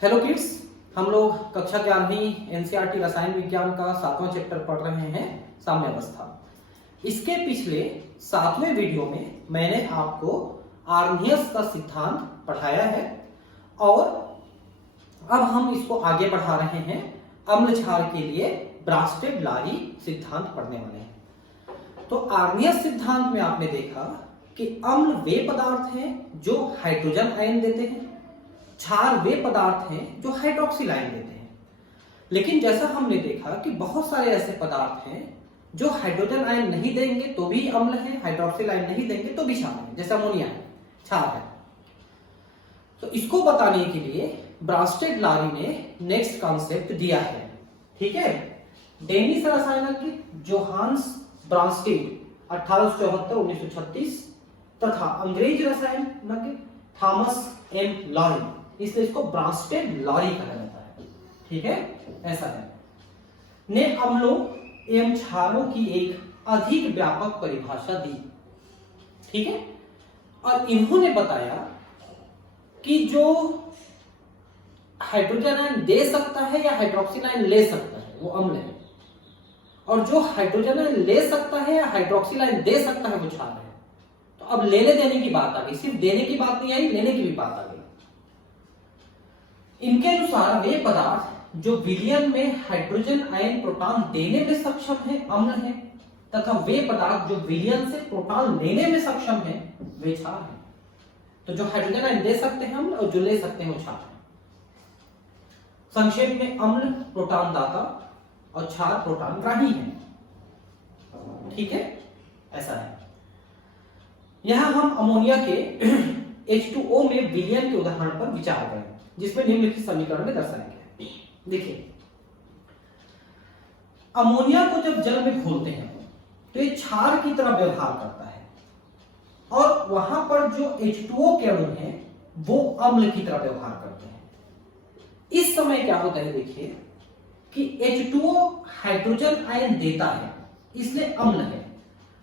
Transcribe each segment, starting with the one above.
Hello kids, हम लोग कक्षा 11वीं एनसीईआरटी रसायन विज्ञान का 7वां चैप्टर पढ़ रहे हैं, साम्यावस्था। इसके पिछले 7वें वीडियो में मैंने आपको आर्नियस का सिद्धांत पढ़ाया है और अब हम इसको आगे बढ़ा रहे हैं। अम्ल क्षार के लिए ब्रास्टेड-लारी सिद्धांत पढ़ने वाले हैं। तो आर्नियस सिद्धांत में आपने देखा कि अम्ल वे पदार्थ हैं जो हाइड्रोजन आयन देते हैं, क्षार वे पदार्थ हैं जो हाइड्रोक्सिल आयन देते हैं। लेकिन जैसा हमने देखा कि बहुत सारे ऐसे पदार्थ हैं जो हाइड्रोजन आयन नहीं देंगे तो भी अम्ल है, हाइड्रोक्सिल आयन नहीं देंगे तो भी क्षार है, जैसे अमोनिया है, क्षार है। तो इसको बताने के लिए ब्रास्टेड-लारी ने नेक्स्ट कॉन्सेप्ट दिया है, ठीक है। डेनिश रसायनज्ञ जोहान्स ब्रास्टेड 1874-1936 तथा अंग्रेज रसायनज्ञ थॉमस एम लॉरी, इसलिए इसको ब्रास्टेड-लारी कहा जाता है, ठीक है। ऐसा है, ने अम्लों एवं क्षारों की एक अधिक व्यापक परिभाषा दी, ठीक है। और इन्होंने बताया कि जो हाइड्रोजन आयन दे सकता है या हाइड्रोक्सिल आयन ले सकता है वो अम्ल है, और जो हाइड्रोजन आयन ले सकता है या हाइड्रोक्सिल आयन दे सकता है वो क्षार है। तो अब लेने देने की बात आ गई, सिर्फ देने की बात नहीं आई, लेने की भी बात आ गई। इनके अनुसार वे पदार्थ जो विलयन में हाइड्रोजन आयन प्रोटॉन देने में सक्षम है अम्ल है, तथा वे पदार्थ जो विलयन से प्रोटॉन लेने में सक्षम है वे क्षार है। तो जो हाइड्रोजन आयन दे सकते हैं अम्ल और जो ले सकते हैं वो क्षार है। संक्षेप में अम्ल प्रोटॉन दाता और क्षार प्रोटॉन ग्राही है, ठीक है। ऐसा है। यहां हम अमोनिया के H2O में विलयन के उदाहरण पर विचार करें, जिसमें निम्नलिखित समीकरण में दर्शाया गया है। देखिए, अमोनिया को जब जल में घोलते हैं तो ये क्षार की तरह व्यवहार करता है, और वहां पर जो H2O के अणु हैं वो अम्ल की तरह व्यवहार करते हैं। इस समय क्या होता है, देखिए कि H2O हाइड्रोजन आयन देता है इसलिए अम्ल है,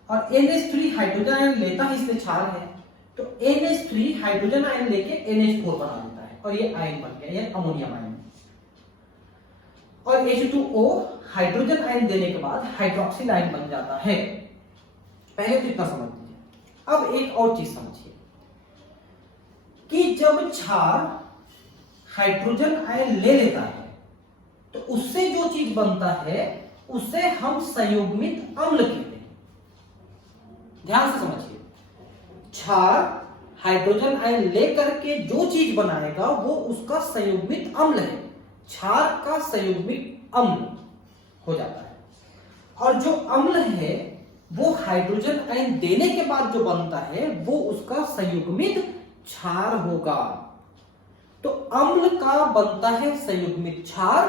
और NH3 हाइड्रोजन आयन लेता है इसलिए क्षार है। तो NH3 हाइड्रोजन आयन लेके NH4 बना देता है और ये आयन बन गया, ये अमोनियम आयन। और H2O हाइड्रोजन आयन देने के बाद हाइड्रोक्सिल आयन बन जाता है। पहले तो इतना समझ लीजिए। अब एक और चीज समझिए कि जब क्षार हाइड्रोजन आयन ले लेता है तो उससे जो चीज बनता है उसे हम संयुग्मित अम्ल कहते हैं। ध्यान से समझिए, क्षार हाइड्रोजन आयन लेकर के जो चीज बनाएगा वो उसका संयुग्मित अम्ल है, क्षार का संयुग्मित अम्ल हो जाता है। और जो अम्ल है वो हाइड्रोजन आयन देने के बाद जो बनता है वो उसका संयुग्मित क्षार होगा। तो अम्ल का बनता है संयुग्मित क्षार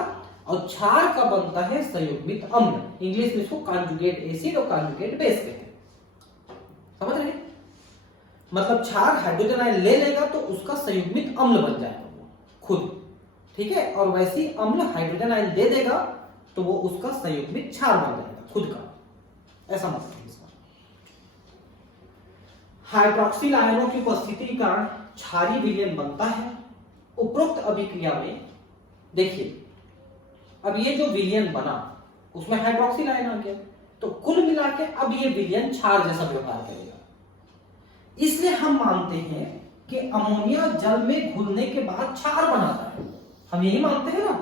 और क्षार का बनता है संयुग्मित अम्ल। इंग्लिश में इसको कॉन्जुगेट एसिड और कॉन्जुगेट बेस कहते हैं, समझ रहे हैं। मतलब क्षार हाइड्रोजन आयन ले लेगा तो उसका संयुग्मित अम्ल बन जाएगा वो खुद, ठीक है। और वैसे ही अम्ल हाइड्रोजन आयन दे देगा तो वो उसका संयुग्मित क्षार बन जाएगा खुद का। ऐसा मतलब है इसका। हाइड्रोक्सिल आयनों की उपस्थिति के कारण क्षारीय विलयन बनता है। उपरोक्त अभिक्रिया में देखिए, अब ये जो विलयन बना उसमें हाइड्रोक्सिल आयन आ गया, तो कुल मिलाकर अब ये विलयन क्षार जैसा व्यवहार करेगा। इसलिए हम मानते हैं कि अमोनिया जल में घुलने के बाद क्षार बनाता है। हम यही मानते हैं ना।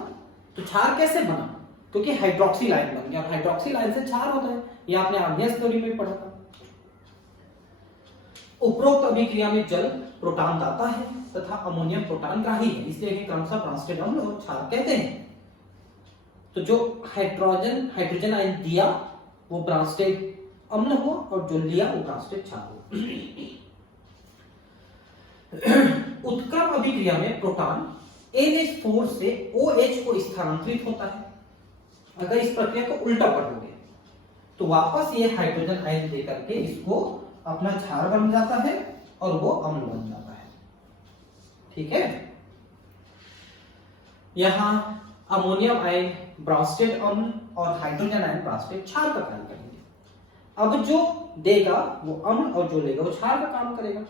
तो क्षार कैसे बना? क्योंकि हाइड्रोक्सिल आयन बन गया, और हाइड्रोक्सिल आयन से क्षार होता है। ये आपने आर्नियस थ्योरी में पढ़ा था। उपरोक्त अभिक्रिया में जल प्रोटॉन दाता है तथा अमोनियम प्रोटॉन ग्राही है, इसलिए क्रमशः ब्रास्टेड अम्ल और क्षार कहते हैं। तो जो हाइड्रोजन आयन दिया वो ब्रास्टेड अम्ल हुआ, और जो लिया वो ब्रास्टेड क्षार हुआ। उत्क्रम अभिक्रिया में प्रोटॉन NH4 से OH को स्थानांतरित होता है। अगर इस प्रक्रिया को उल्टा पढ़ोगे तो वापस ये हाइड्रोजन आयन देकर के इसको अपना क्षार बन जाता है और वो अम्ल बन जाता है, ठीक है। यहां अमोनियम आयन ब्रास्टेड अम्ल और हाइड्रोजन आयन ब्रास्टेड क्षार का काम करेंगे। अब जो देगा वो अम्ल और जो लेगा वो क्षार का काम करेगा।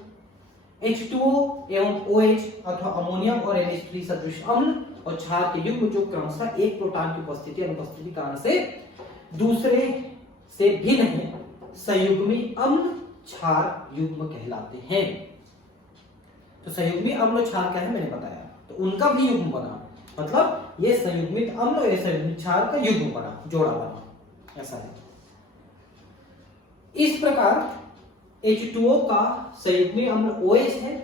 H2O एवं OH अथवा अमोनियम और NH3 सदृश अम्ल और क्षार के युग्म जो क्रमशः एक प्रोटॉन की उपस्थिति अनुपस्थिति के कारण से दूसरे से भिन्न है, संयुग्मी अम्ल क्षार युग्म कहलाते हैं। तो संयुग्मी अम्ल क्षार क्या है मैंने बताया, तो उनका भी युग्म बना, मतलब ये संयुग्मित अम्ल और ये संयुग्मित क्षार का युग्म बना, जोड़ा बना, ऐसा है। इस प्रकार H2O का संयुग्मी अम्ल OH है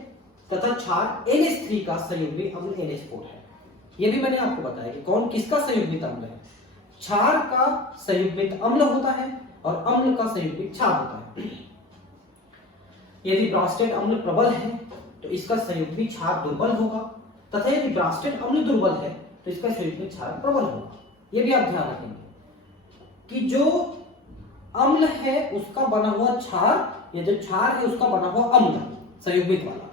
तथा क्षार NH3 का संयुग्मी अम्ल NH4 है। यह भी मैंने आपको बताया कि कौन किसका संयुग्मित अम्ल है। क्षार का संयुग्मित अम्ल होता है और अम्ल का संयुग्मित क्षार होता है। यदि ब्रास्टेट अम्ल प्रबल है तो इसका संयुग्मित क्षार दुर्बल होगा तथा यदि ब्रास्टेट अम्ल दुर्बल है तो इसका संयुग्मित क्षार प्रबल होगा। यह भी आप ध्यान रखेंगे कि जो अम्ल है उसका बना हुआ क्षार या जो क्षार है उसका बना हुआ अम्ल संयुग्मित वाला,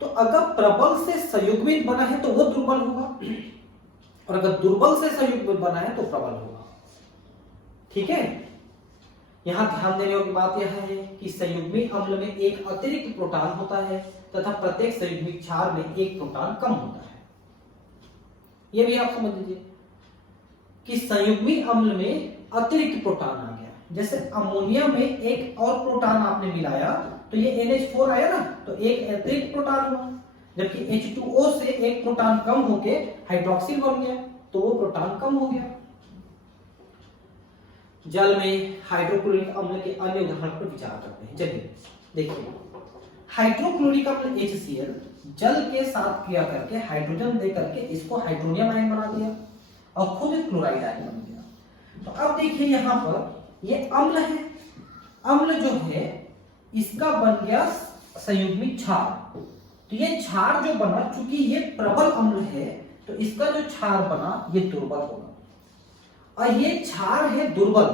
तो अगर प्रबल से संयुग्मित बना है तो वो दुर्बल होगा और अगर दुर्बल से संयुग्मित बना है तो प्रबल होगा। ठीक है, यहां ध्यान देने वाली बात यह है कि संयुग्मी अम्ल में एक अतिरिक्त प्रोटॉन होता है तथा प्रत्येक संयुग्मित क्षार में एक प्रोटॉन कम होता है। यह भी आप समझ लीजिए कि संयुग्मी अम्ल में अतिरिक्त प्रोटॉन आ गया, जैसे अमोनिया में एक और प्रोटॉन आपने मिलाया तो ये NH4 आया ना, तो एक अतिरिक्त प्रोटॉन हुआ, जबकि H2O से एक प्रोटॉन कम होके हाइड्रोक्सिल बन गया तो वो प्रोटॉन कम हो गया। जल में हाइड्रोक्लोरिक अम्ल के अन्य उदाहरण पर विचार करते हैं। चलिए देखिए, हाइड्रोक्लोरिक अम्ल HCl जल के साथ क्रिया करके हाइड्रोजन दे करके इसको हाइड्रोनियम आयन बना दिया और खुद क्लोराइड आयन बन गया। तो अब देखिए यहां पर ये अम्ल है, अम्ल जो है इसका बन गया संयुग्मित क्षार। तो ये क्षार जो बना, चूंकि ये प्रबल अम्ल है तो इसका जो क्षार बना ये दुर्बल होगा और ये क्षार है दुर्बल।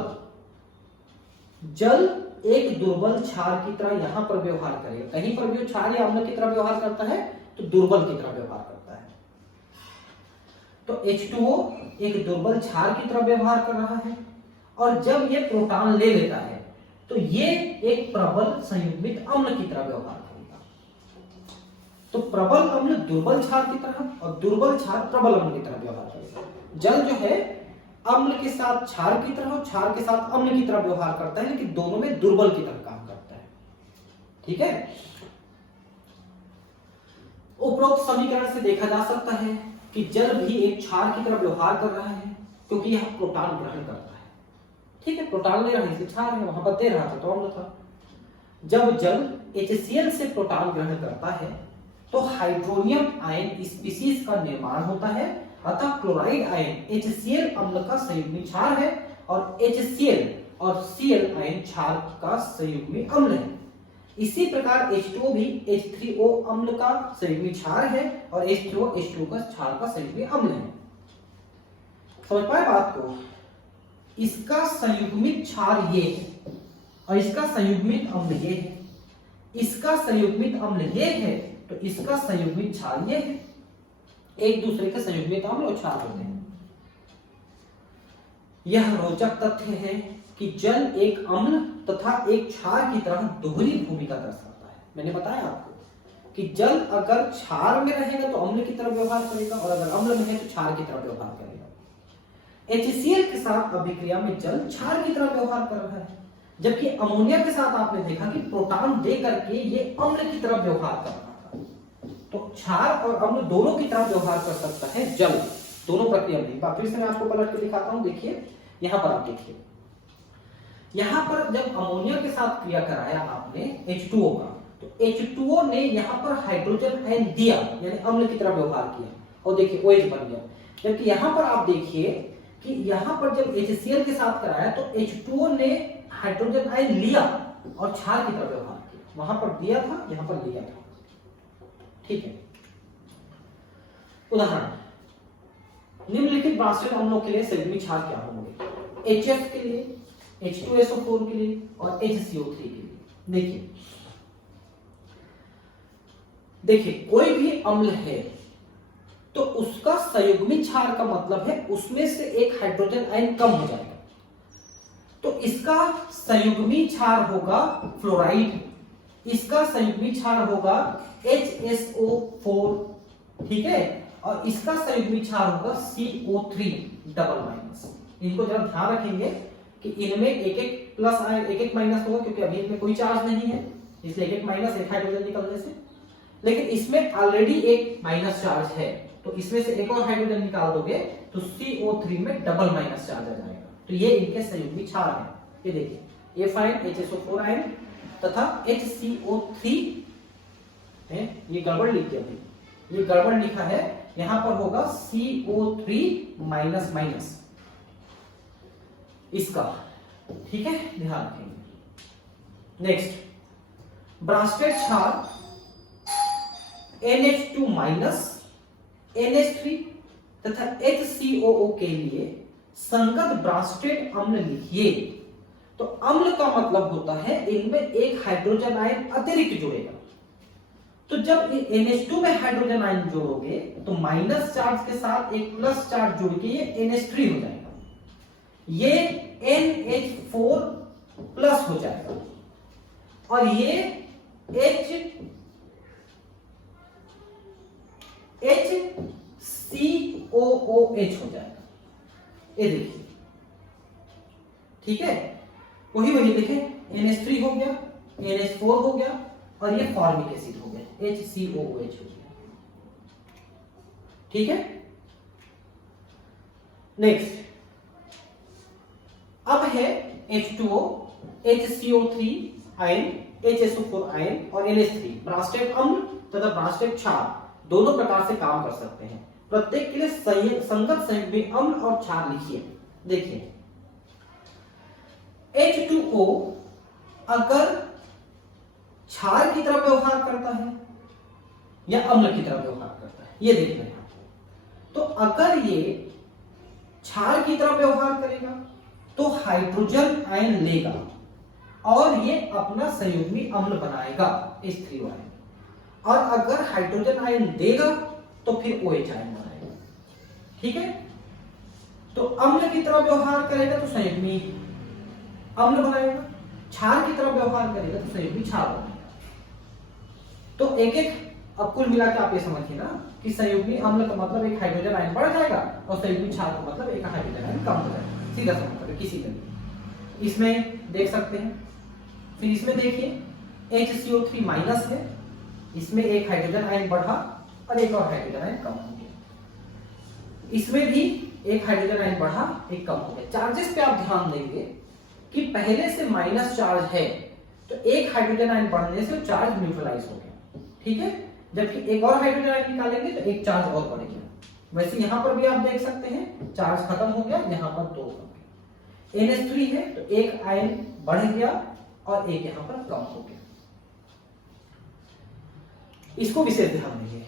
जल एक दुर्बल क्षार की तरह यहां पर व्यवहार करेगा, कहीं पर भी क्षार या अम्ल की तरह व्यवहार करता है तो दुर्बल की तरह व्यवहार करता है। तो H2O एक दुर्बल क्षार की तरह व्यवहार कर रहा है और जब ये प्रोटॉन ले लेता है तो ये एक प्रबल संयुग्मित अम्ल की तरह व्यवहार करेगा। तो प्रबल अम्ल दुर्बल क्षार की तरह और दुर्बल क्षार प्रबल अम्ल की तरह व्यवहार करेगा। जल जो है अम्ल के साथ क्षार की तरह और क्षार के साथ अम्ल की तरह व्यवहार करता है, लेकिन दोनों में दुर्बल की तरह काम करता है। ठीक है, उपरोक्त समीकरण से देखा जा सकता है कि जल भी एक क्षार की तरह व्यवहार कर रहा है क्योंकि यह प्रोटॉन ग्रहण करता है। ठीक है, प्रोटॉन ले रहा है इसलिए क्षार है, वहां पर दे रहा था तो अम्ल था। जब जल HCl से प्रोटॉन ग्रहण करता है तो हाइड्रोनियम आयन स्पीशीज का निर्माण होता है, अतः क्लोराइड आयन HCl अम्ल का संयुग्मी क्षार है और HCl और Cl आयन क्षार का संयुग्मी अम्ल है। इसी प्रकार H2O भी H3O अम्ल का संयुग्मी क्षार है और H3O H2O का क्षार का संयुग्मी अम्ल है। समझ पाए बात को? इसका संयुग्मित क्षार ये है और इसका संयुग्मित अम्ल ये है, इसका संयुग्मित अम्ल ये है तो इसका संयुग्मित क्षार ये है। एक दूसरे के संयुग्मित अम्ल और क्षार होते हैं। यह रोचक तथ्य है कि जल एक अम्ल तथा एक क्षार की तरह दोहरी भूमिका दर्शाता है। मैंने बताया आपको कि जल अगर क्षार में रहेगा तो अम्ल की तरह व्यवहार करेगा और अगर अम्ल में है तो क्षार की तरह व्यवहार करेगा। HCl के साथ अभिक्रिया में जल क्षार की तरह व्यवहार कर रहा है, जबकि अमोनिया के साथ आपने देखा कि प्रोटॉन दे करके ये अम्ल की तरह व्यवहार कर रहा था। तो क्षार और अम्ल दोनों की तरह व्यवहार कर सकता है जल, दोनों प्रक्रिया में। फिर से मैं आपको पलट के दिखाता हूं, देखिए यहां पर आप देखिए, यहां पर जब अमोनिया के साथ क्रिया कराया आपने H2O का, तो H2O ने यहां पर हाइड्रोजन आयन दिया यानी अम्ल की तरह व्यवहार किया और देखिए OH बन गया। जबकि यहां पर आप देखिए कि यहां पर जब HCl के साथ कराया तो H2O ने हाइड्रोजन आयन लिया और क्षार की तरह व्यवहार किया, वहां पर दिया था यहां पर लिया था। ठीक है, उदाहरण, निम्नलिखित ब्रास्टेट अम्लों के लिए संयुग्मी क्षार क्या होंगे? HF के लिए, H2SO4 के लिए और HCO3 के लिए। देखिए कोई भी अम्ल है तो उसका संयुग्मी क्षार का मतलब है उसमें से एक हाइड्रोजन आयन कम हो जाएगा, तो इसका संयुग्मी क्षार होगा फ्लोराइड इसका संयुग्मी क्षार होगा HSO4, ठीक है, और इसका संयुग्मी क्षार होगा CO3 डबल माइनस। इनको जरा ध्यान रखेंगे कि इनमें एक एक प्लस आए, एक एक माइनस होगा, क्योंकि अभी इनमें कोई चार्ज नहीं है, इसलिए एक एक माइनस, एक हाइड्रोजन निकलने से। लेकिन इसमें ऑलरेडी एक माइनस चार्ज है, तो इसमें से एक और हाइड्रोजन निकाल दोगे तो CO3 में डबल माइनस चार्ज आ जाएगा। तो ये इनके संयुग्मी क्षार है। ये देखिए, ये फाइन HSO4 आयन तथा HCO3 है, ये गड़बड़ लिख दिया भाई, ये गड़बड़ लिखा है, यहां पर होगा CO3 माइनस माइनस इसका, ठीक है, ध्यान रखेंगे। नेक्स्ट, ब्रांस्टेड क्षार NH2 माइनस NH3 तथा HCOO के लिए संगत ब्रांस्टेड अम्ल लिखिए। तो अम्ल का मतलब होता है इनमें एक हाइड्रोजन आयन अतिरिक्त जुड़ेगा। तो जब NH2 में हाइड्रोजन आयन जोड़ोगे तो माइनस चार्ज के साथ एक प्लस चार्ज जुड़ के ये NH3 हो जाएगा, ये NH4 प्लस हो जाएगा, और ये HCOOH हो जाएगा। ये देखिए, ठीक है, वही देखें, NH3 हो गया, NH4 हो गया, और ये फॉर्मिक एसिड हो गया, HCOOH हो गया, ठीक है। नेक्स्ट, अब है H2O, HCO3 ion, HSO4 ion और NH3 ब्रांस्टेड अम्ल तथा ब्रांस्टेड क्षार दोनों प्रकार से काम कर सकते हैं। प्रत्येक के लिए संगत संयुग्मी अम्ल और क्षार लिखिए। देखिए, H2O अगर क्षार की तरह व्यवहार करता है या अम्ल की तरह व्यवहार करता है, ये देख रहे हैं। तो अगर ये क्षार की तरह व्यवहार करेगा तो हाइड्रोजन आयन लेगा और ये अपना संयुग्मी अम्ल बनाएगा H3O आयन, और अगर हाइड्रोजन आयन देगा तो फिर OH आयन बनाएगा, ठीक है। तो अम्ल की तरह व्यवहार करेगा तो संयुग्मी अम्ल बनाएगा, क्षार की तरह व्यवहार करेगा तो संयुग्मी क्षार बनाएगा। तो एक एक, अब कुल मिला के आप ये समझिए ना कि संयुग्मी अम्ल का मतलब एक हाइड्रोजन आयन बढ़ जाएगा और संयुग्मी क्षार का मतलब एक हाइड्रोजन आयन कम हो जाएगा, सीधा सा मतलब किसी तरीके। इसमें देख सकते हैं, फिर इसमें देखिए HCO3 माइनस है, इसमें एक हाइड्रोजन आयन बढ़ा और एक और हाइड्रोजन आयन कम हो गया, इसमें भी एक हाइड्रोजन आयन बढ़ा, एक कम हो गया। चार्जेस पे आप ध्यान देंगे कि पहले से माइनस चार्ज है तो एक हाइड्रोजन आयन बढ़ने से चार्ज न्यूट्रलाइज हो गया, ठीक है, जबकि एक और हाइड्रोजन आयन निकालेंगे तो एक चार्ज और बढ़ गया। वैसे यहां पर भी आप देख सकते हैं चार्ज खत्म हो गया, यहां पर 2 हो गया। NH3 है तो एक आयन बढ़ गया और एक यहां पर कम हो गया। इसको विशेष ध्यान देंगे,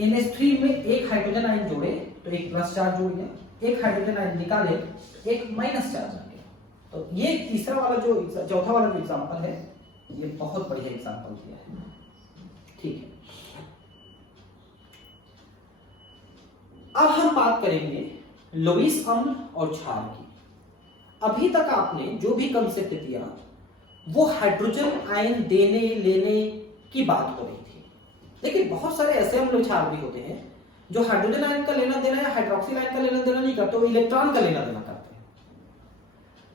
NH3 में एक हाइड्रोजन आयन जोड़े तो एक प्लस चार्ज जुड़ गया, एक हाइड्रोजन आयन निकाले तो एक माइनस चार्ज आ गया। तो ये तीसरा वाला जो चौथा वाला जो एग्जांपल है, ये बहुत बढ़िया एग्जांपल दिया है, ठीक है। अब हम बात करेंगे लुईस अम्ल और क्षार की। अभी तक आपने जो भी कंसेप्ट दिया वो हाइड्रोजन आयन देने लेने की बात हो रही थी, लेकिन बहुत सारे ऐसे अम्ल क्षार भी होते हैं जो हाइड्रोजन आयन का लेना देना या हाइड्रोक्सिल आयन का लेना देना नहीं करते, वो इलेक्ट्रॉन का लेना देना करते हैं।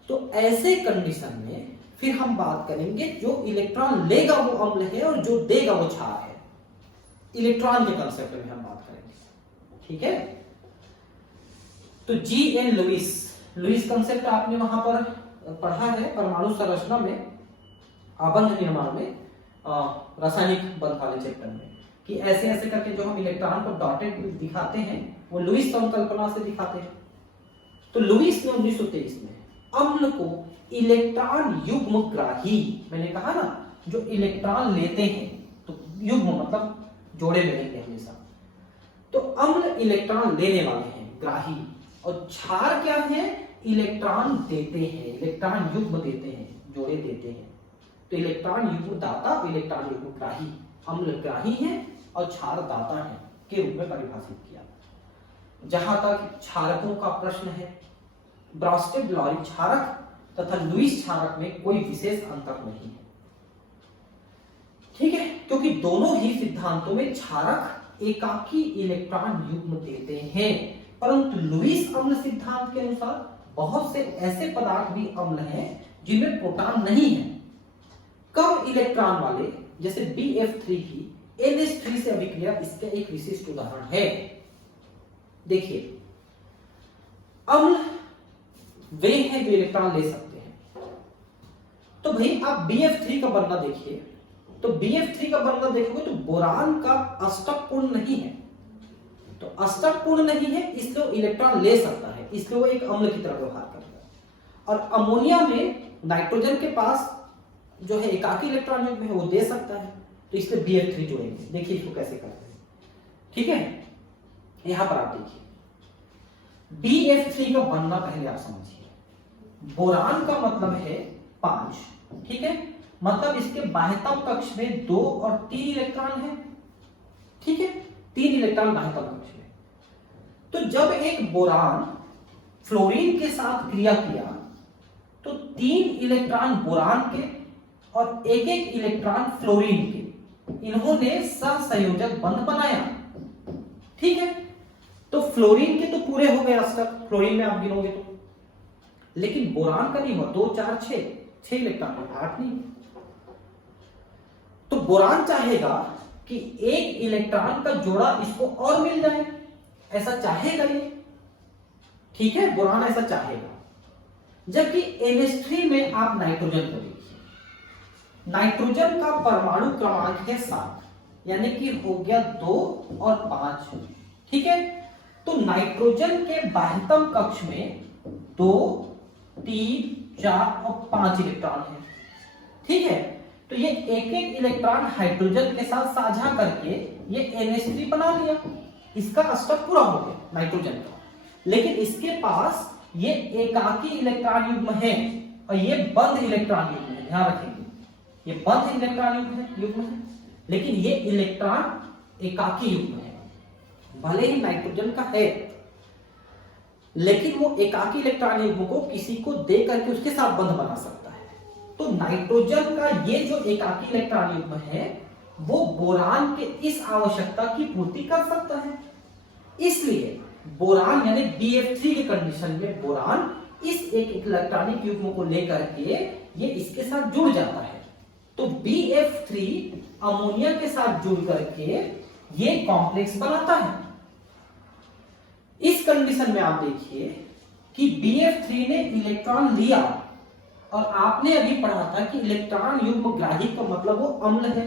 तो ऐसे कंडीशन में फिर हम बात करेंगे जो इलेक्ट्रॉन लेगा वो अम्ल है और जो देगा वो क्षार है। इलेक्ट्रॉन के कंसेप्ट में हम बात करेंगे, ठीक है। तो G.N. लुईस कंसेप्ट आपने वहां पर पढ़ा है परमाणु संरचना में, आबंध निर्माण में, रासायनिक बंध वाले चैप्टर में, कि ऐसे ऐसे करके जो हम इलेक्ट्रॉन को डॉटेड दिखाते हैं वो लुईस संकल्पना से दिखाते हैं। तो लुईस ने 1923 में अम्ल को इलेक्ट्रॉन युग्मग्राही, मैंने कहा ना जो इलेक्ट्रॉन लेते हैं, तो युग्म मतलब जोड़े में रहेंगे हमेशा, तो अम्ल इलेक्ट्रॉन लेने वाले हैं, ग्राही, और क्षार क्या है, इलेक्ट्रॉन देते हैं, इलेक्ट्रॉन युग्म देते हैं, जोड़े देते हैं। तो इलेक्ट्रॉन युग्म दाता, इलेक्ट्रॉन युग्म ग्राही, अम्ल ग्राही है और क्षार दाता है के रूप में परिभाषित किया। जहां तक क्षारकों का प्रश्न है, ब्रांस्टेड लॉरी क्षारक तथा लुईस क्षारक में कोई विशेष अंतर नहीं है। ठीक है, क्योंकि दोनों ही सिद्धांतों में क्षारक एकाकी इलेक्ट्रॉन युग्म देते हैं, परंतु लुईस अम्ल सिद्धांत के अनुसार बहुत से ऐसे पदार्थ भी अम्ल हैं जिनमें प्रोटॉन नहीं है। कम इलेक्ट्रॉन वाले जैसे BF3 की NH3 से अभिक्रिया इसका एक विशिष्ट उदाहरण है। देखिए, अम्ल वे हैं जो इलेक्ट्रॉन ले सकते हैं। तो भाई आप BF3 का बनना देखिए, तो BF3 का बनना देखोगे तो बोरान का अष्टक पूर्ण नहीं है, तो अष्टक पूर्ण नहीं है इसलिए वो इलेक्ट्रॉन ले सकता है, इसलिए वो एक अम्ल की तरह व्यवहार करता है। और अमोनिया में नाइट्रोजन के पास जो है एकाकी इलेक्ट्रॉन युग्म है वो दे सकता है, तो इसलिए BF3 जोड़ेंगे। देखिए इसको कैसे करते हैं, ठीक है। यहां पर आप देखिए BF3 का बनना पहले आप समझिए। बोरान का मतलब है 5, ठीक है, मतलब इसके बाह्यतम कक्ष में 2 और 3 इलेक्ट्रॉन है, ठीक है, 3 इलेक्ट्रॉन बाह्यतम कक्ष में। तो जब एक बोरान फ्लोरीन के साथ क्रिया किया तो 3 इलेक्ट्रॉन बोरान के और एक इलेक्ट्रॉन फ्लोरीन के, इन्होंने सहसंयोजक बंध बनाया, ठीक है। तो फ्लोरीन के तो पूरे हो गए अष्टक, फ्लोरीन में आप गिनोगे तो, लेकिन बोरान का नहीं हुआ। 2 4 6 इलेक्ट्रॉन, 8 नहीं। तो बोरान चाहेगा कि एक इलेक्ट्रॉन का जोड़ा इसको और मिल जाए, ऐसा चाहेगा ये, ठीक है, बोरान ऐसा चाहेगा। जबकि NH3 में आप नाइट्रोजन को देखिए, नाइट्रोजन का परमाणु क्रमांक है 7, यानी कि हो गया 2 और 5, ठीक है। तो नाइट्रोजन के बाह्यतम कक्ष में 2 3 4 और 5 इलेक्ट्रॉन है, ठीक है। तो ये एक इलेक्ट्रॉन हाइड्रोजन के साथ साझा करके ये NH3 बना लिया, इसका अष्टक पूरा हो गया नाइट्रोजन का। लेकिन इसके पास ये एकाकी इलेक्ट्रॉन युग्म है और ये बंध इलेक्ट्रॉन युग्म है, ध्यान रखेंगे, ये बंध इलेक्ट्रॉन युग्म है, लेकिन ये इलेक्ट्रॉन एकाकी युग्म है। भले ही नाइट्रोजन का है, लेकिन वो एकाकी इलेक्ट्रॉन युग्म को किसी को दे करके उसके साथ बंध बना सकता है। तो नाइट्रोजन का ये जो एकाकी इलेक्ट्रॉन युग्म है वो बोरान के इस आवश्यकता की पूर्ति कर सकता है। इसलिए बोरान यानी BF3 के कंडीशन में बोरान इस एक इलेक्ट्रॉनिक युग्म को लेकर के ये इसके साथ जुड़ जाता है। तो BF3 अमोनिया के साथ जुड़ करके ये कॉम्प्लेक्स बनाता है। इस कंडीशन में आप देखिए कि BF3 ने इलेक्ट्रॉन लिया, और आपने अभी पढ़ा था कि इलेक्ट्रॉन युग्म ग्राही का मतलब वो अम्ल है,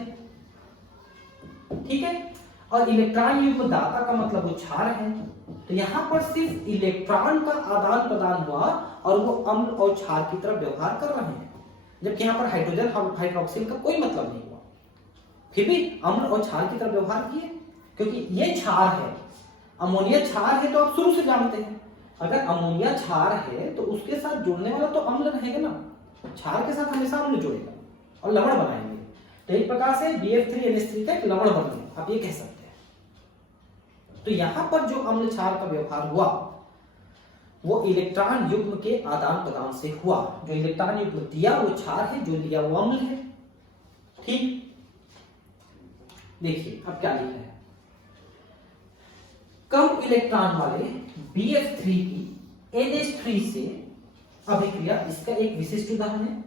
ठीक है, और इलेक्ट्रॉन युग्म दाता का मतलब वो क्षार है। तो यहां पर सिर्फ इलेक्ट्रॉन का आदान प्रदान हुआ और वो अम्ल और क्षार की तरफ व्यवहार कर रहे हैं, जबकि यहां पर हाइड्रोजन हाइड्रोक्सिल का कोई मतलब नहीं हुआ, फिर भी अम्ल और क्षार की तरफ व्यवहार किए, क्योंकि ये क्षार है, अमोनिया क्षार है, तो आप शुरू से जानते हैं अगर अमोनिया क्षार है तो उसके साथ जुड़ने वाला तो अम्ल रहेगा ना, क्षार के साथ हमेशा अम्ल जुड़ेगा और लवण बनाएंगे। तो एक प्रकार से BF3 NH3 का एक लवण बन गया, आप ये कह सकते हैं। तो यहां पर जो अम्ल क्षार का व्यवहार हुआ वो इलेक्ट्रॉन युग्म के आदान प्रदान से हुआ। जो इलेक्ट्रॉन युग्म दिया वो क्षार है, जो लिया वो अम्ल है, ठीक। देखिए अब क्या लिखा है, कम इलेक्ट्रॉन वाले BF3 की NH3 से अभिक्रिया इसका एक विशिष्ट उदाहरण है।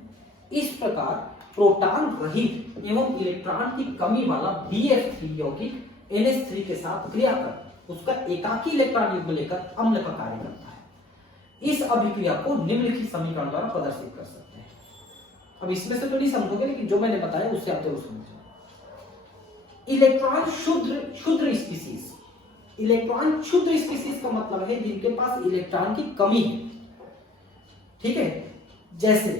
इस प्रकार प्रोटॉन रहित एवं इलेक्ट्रॉन की कमी वाला BF3 यौगिक NH3 के साथ क्रिया कर उसका एकाकी इलेक्ट्रॉन युग्म लेकर अम्ल का कार्य करता है। इस अभिक्रिया को निम्नलिखित समीकरण द्वारा प्रदर्शित कर सकते हैं। अब इसमें से तो नहीं समझोगे, लेकिन जो मैंने बताया उससे आप जरूर समझो। इलेक्ट्रॉन क्षुद्र स्पीशीज, इलेक्ट्रॉन क्षुद्र स्पीशीज का मतलब है जिनके पास इलेक्ट्रॉन की कमी है, ठीक है, जैसे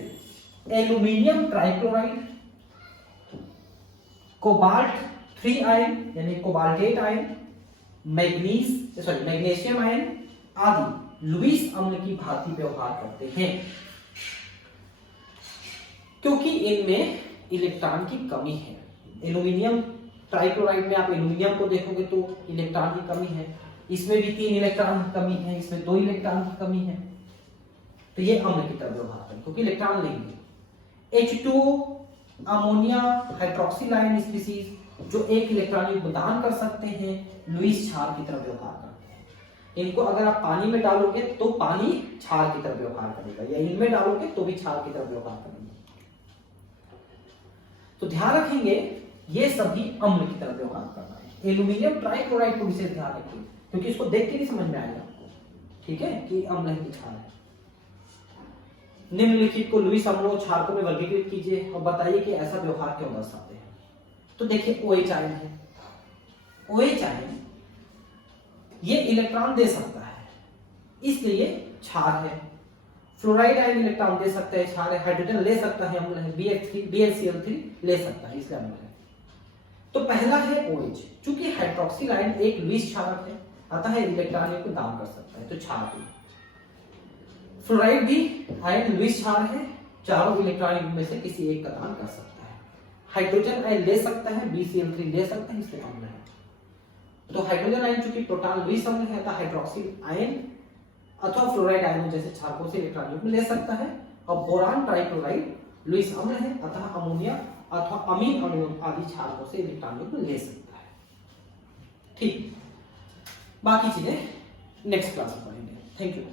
एल्यूमिनियम ट्राइक्लोराइड, कोबाल्ट 3 आयन यानी कोबाल्टेट आयन, मैग्नीशियम आयन आदि लुईस अम्ल की भांति व्यवहार करते हैं, क्योंकि इनमें इलेक्ट्रॉन की कमी है। एल्यूमिनियम ट्राइक्लोराइड में आप एल्यूमिनियम को देखोगे तो इलेक्ट्रॉन की कमी है, इसमें भी 3 इलेक्ट्रॉन की कमी है, इसमें 2 इलेक्ट्रॉन की कमी है, तो ये अम्ल की तरह व्यवहार करें क्योंकि इलेक्ट्रॉन नहीं है। H2O ammonia hydroxyl ion species जो एक इलेक्ट्रॉन युग्म दान कर सकते हैं, लुईस क्षार की तरह व्यवहार करते हैं। इनको अगर आप पानी में डालोगे तो पानी क्षार की तरह व्यवहार करेगा, या इनमें डालोगे तो भी क्षार की तरह व्यवहार करेंगे। तो ध्यान रखेंगे ये सभी अम्ल की तरह व्यवहार कर रहा है। एल्यूमिनियम ट्राइक्लोराइड को विशेष ध्यान रखिए, क्योंकि इसको देख के नहीं समझ में आएगा आपको, ठीक है, कि अम्ल है कि क्षार है। निम्नलिखित को लुईस अम्लों क्षारकों में वर्गीकृत कीजिए और बताइए कि ऐसा व्यवहार क्यों दर्शाते हैं। तो देखिए OH आयन है, OH आयन ये इलेक्ट्रॉन दे सकता है, इसलिए क्षार है। फ्लोराइड आयन इलेक्ट्रॉन दे सकता है, क्षार है। हाइड्रोजन ले सकता है, अम्ल है। BHCl3 ले सकता है, इसलिए अम्ल है। तो पहला है OH, चूंकि हाइड्रोक्सिल आयन एक लुईस क्षारक है, अतः इलेक्ट्रॉन को दान कर सकता है, तो क्षार है। फ्लोराइड भी आयन लुईस क्षार है, चारों इलेक्ट्रॉन में से किसी एक का दान कर सकता है। हाइड्रोजन आयन ले सकता है, BCl3 ले सकता है, इसलिए अम्ल है। तो हाइड्रोजन आयन चूंकि प्रोटॉन लुईस अम्ल है, तो हाइड्रोक्सिल आयन अथवा फ्लोराइड आयन जैसे क्षारकों से इलेक्ट्रॉन युग्म ले सकता है। और बोरान ट्राइक्लोराइड लुईस अम्ल है, अतः अमोनिया अथवा अमीन अणु आदि क्षारकों से इलेक्ट्रॉन युग्म ले सकता है। ठीक, बाकी चीजें नेक्स्ट क्लास में पढ़ेंगे। Thank you.